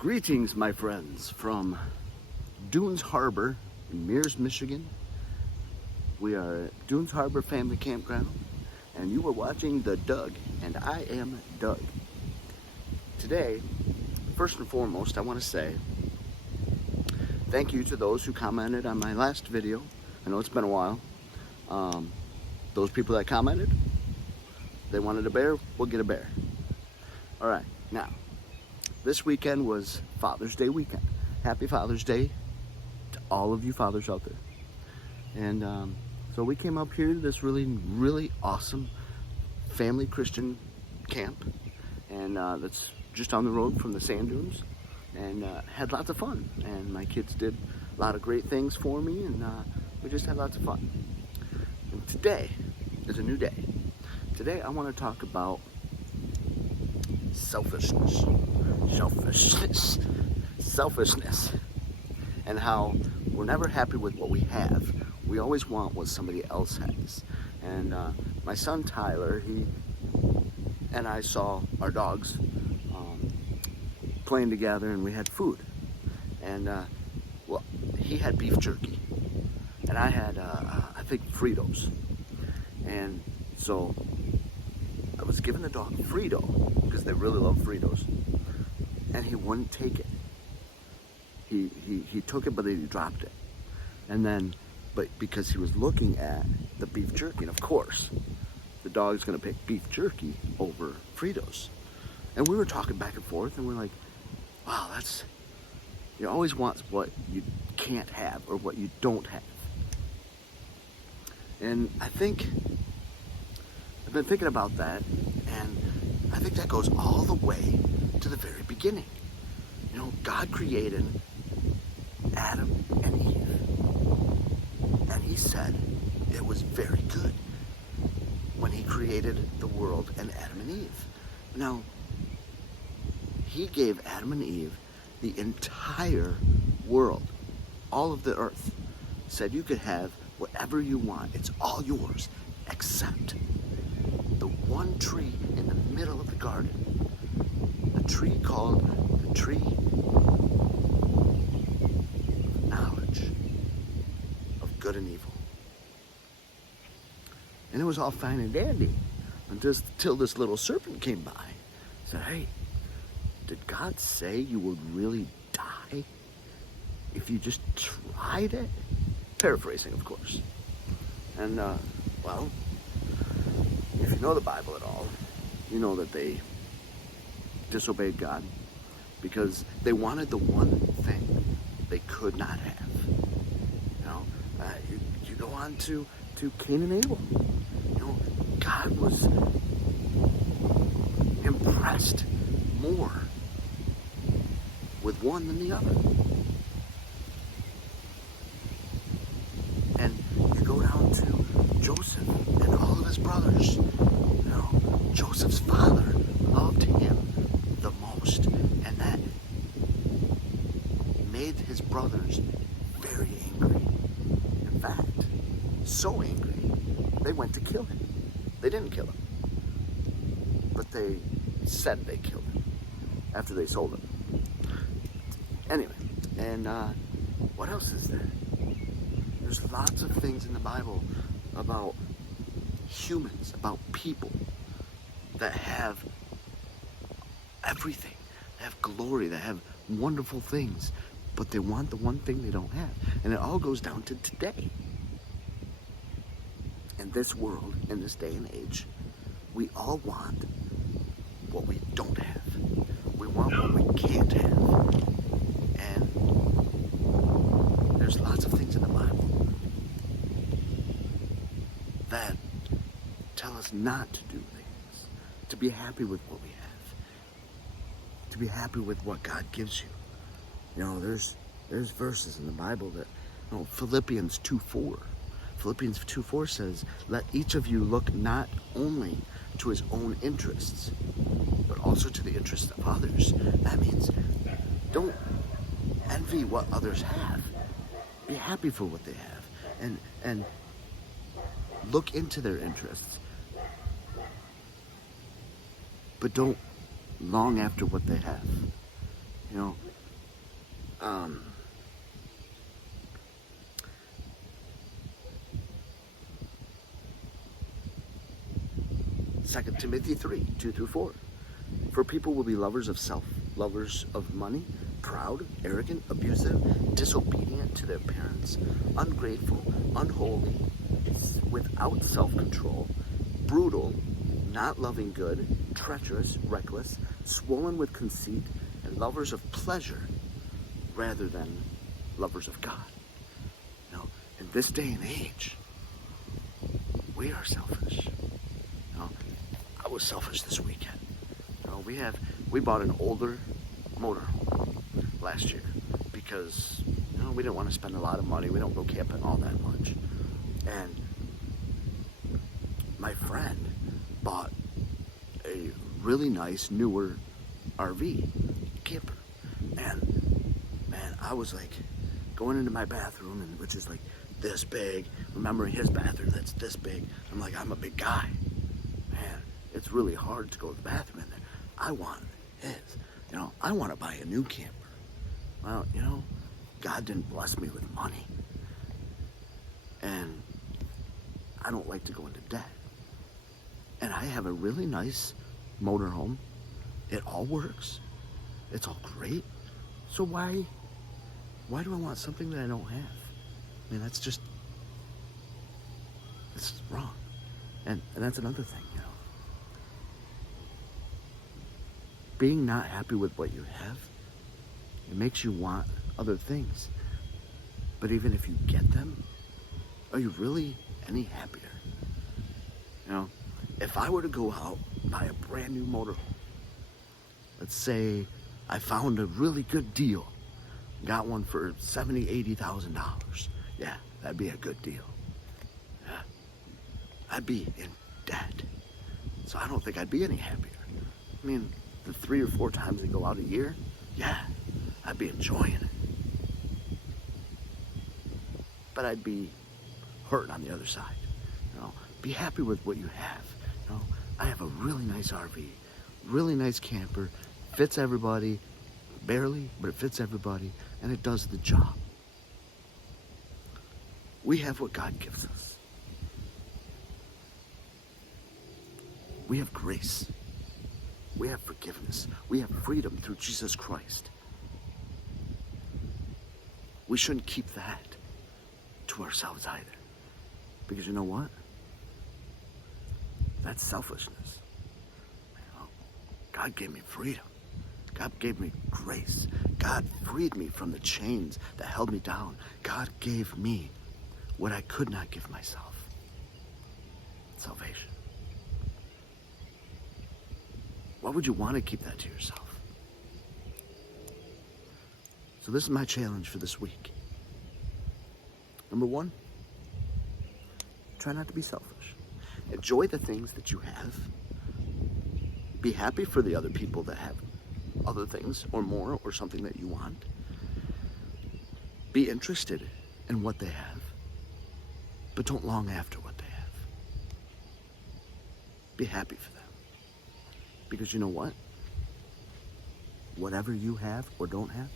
Greetings, my friends, from Dunes Harbor in Mears, Michigan. We are at Dunes Harbor Family Campground, and you are watching The Doug, and I am Doug. Today, first and foremost, I want to say thank you to those who commented on my last video. I know it's been a while. Those people that commented, they wanted a bear, we'll get a bear. All right, now, this weekend was Father's Day weekend. Happy Father's Day to all of you fathers out there. And so we came up here to this really awesome family Christian camp. And that's just down the road from the sand dunes. And had lots of fun. And my kids did a lot of great things for me, and we just had lots of fun. And today is a new day. Today I want to talk about selfishness, and how we're never happy with what we have. We always want what somebody else has. And my son Tyler, he and I saw our dogs playing together, and we had food. And well, he had beef jerky, and I had I think Fritos. And so I was giving the dog Frito because they really love Fritos, and he wouldn't take it. He took it, but then he dropped it. And then, but because he was looking at the beef jerky, and of course, the dog's gonna pick beef jerky over Fritos. And we were talking back and forth, and we're like, wow, you always want what you can't have or what you don't have. And I've been thinking about that, and I think that goes all the way to the very beginning. You know, God created Adam and Eve, and he said it was very good when he created the world and Adam and Eve. Now, he gave Adam and Eve the entire world, all of the earth. Said you could have whatever you want. It's all yours, except the one tree in the middle of the garden, the tree called the tree of knowledge of good and evil. And it was all fine and dandy until this little serpent came by and said, hey, did God say you would really die if you just tried it? Paraphrasing, of course. And, well, if you know the Bible at all, you know that they disobeyed God because they wanted the one thing they could not have. You know, you go on to Cain and Abel. You know, God was impressed more with one than the other. And you go down to Joseph and all of his brothers. You know, Joseph's father loved him the most, and that made his brothers very angry. In fact, so angry, they went to kill him. They didn't kill him, but they said they killed him after they sold him. Anyway, and what else is there? There's lots of things in the Bible about humans, about people that have everything, that have glory, that have wonderful things, but they want the one thing they don't have. And it all goes down to today. In this world, in this day and age, we all want what we don't have. We want what we can't have. And there's lots of things in the Bible that tell us not to do things, to be happy with what we have, to be happy with what God gives you. You know, there's verses in the Bible that, you know, Philippians 2:4 says, let each of you look not only to his own interests, but also to the interests of others. That means don't envy what others have. Be happy for what they have, and look into their interests, but don't long after what they have. You know, 2 Timothy 3, 2 through 4. For people will be lovers of self, lovers of money, proud, arrogant, abusive, disobedient to their parents, ungrateful, unholy, without self-control, brutal, not loving good, treacherous, reckless, swollen with conceit, and lovers of pleasure rather than lovers of God. Now, in this day and age, we are selfish. I was selfish this weekend. We bought an older motorhome last year because we didn't want to spend a lot of money. We don't go camping all that much. And my friend bought a really nice newer RV camper. And man, I was like going into my bathroom, and which is like this big, remembering his bathroom that's this big. I'm like, I'm a big guy. Man, it's really hard to go to the bathroom in there. I want his. I want to buy a new camper. Well, God didn't bless me with money. And I don't like to go into debt. And I have a really nice motorhome. It all works. It's all great. So why do I want something that I don't have? I mean, it's wrong. And that's another thing, Being not happy with what you have, it makes you want other things. But even if you get them, are you really any happier? If I were to go out and buy a brand new motorhome, let's say I found a really good deal, got one for $70,000, $80,000. Yeah, that'd be a good deal. Yeah, I'd be in debt. So I don't think I'd be any happier. I mean, the 3 or 4 times they go out a year, yeah, I'd be enjoying it. But I'd be hurting on the other side. Be happy with what you have. I have a really nice RV, really nice camper, fits everybody, barely, but it fits everybody, and it does the job. We have what God gives us. We have grace. We have forgiveness. We have freedom through Jesus Christ. We shouldn't keep that to ourselves either. Because you know what? That's selfishness. God gave me freedom. God gave me grace. God freed me from the chains that held me down. God gave me what I could not give myself. Salvation. Why would you want to keep that to yourself? So this is my challenge for this week. Number 1, try not to be selfish. Enjoy the things that you have. Be happy for the other people that have other things or more or something that you want. Be interested in what they have, but don't long after what they have. Be happy for them. Because you know what? Whatever you have or don't have,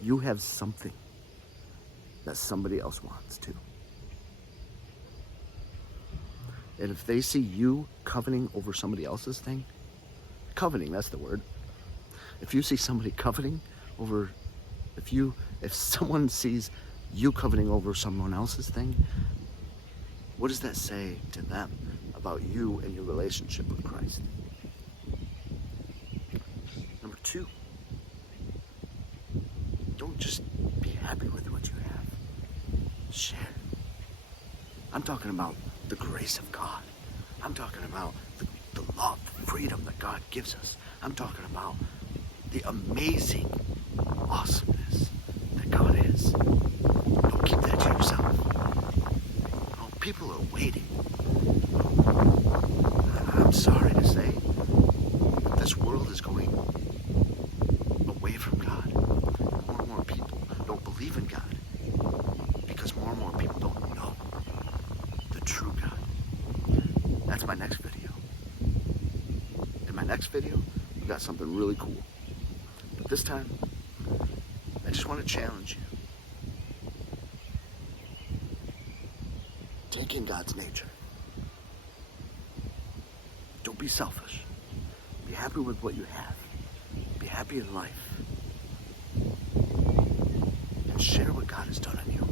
you have something that somebody else wants too. And if they see you coveting over somebody else's thing, coveting, that's the word. If you see somebody coveting over, if someone sees you coveting over someone else's thing, what does that say to them about you and your relationship with Christ? Number 2, don't just be happy with what you have. Share. I'm talking about the grace of God. I'm talking about the love, the freedom that God gives us. I'm talking about the amazing awesomeness that God is. Don't keep that to yourself. People are waiting. I'm sorry to say, this world is going away from God. More and more people don't believe in God because more and more people don't know the true God. That's my next video. In my next video, we've got something really cool. But this time, I just want to challenge you. Take in God's nature. Don't be selfish. Be happy with what you have. Be happy in life. And share what God has done in you.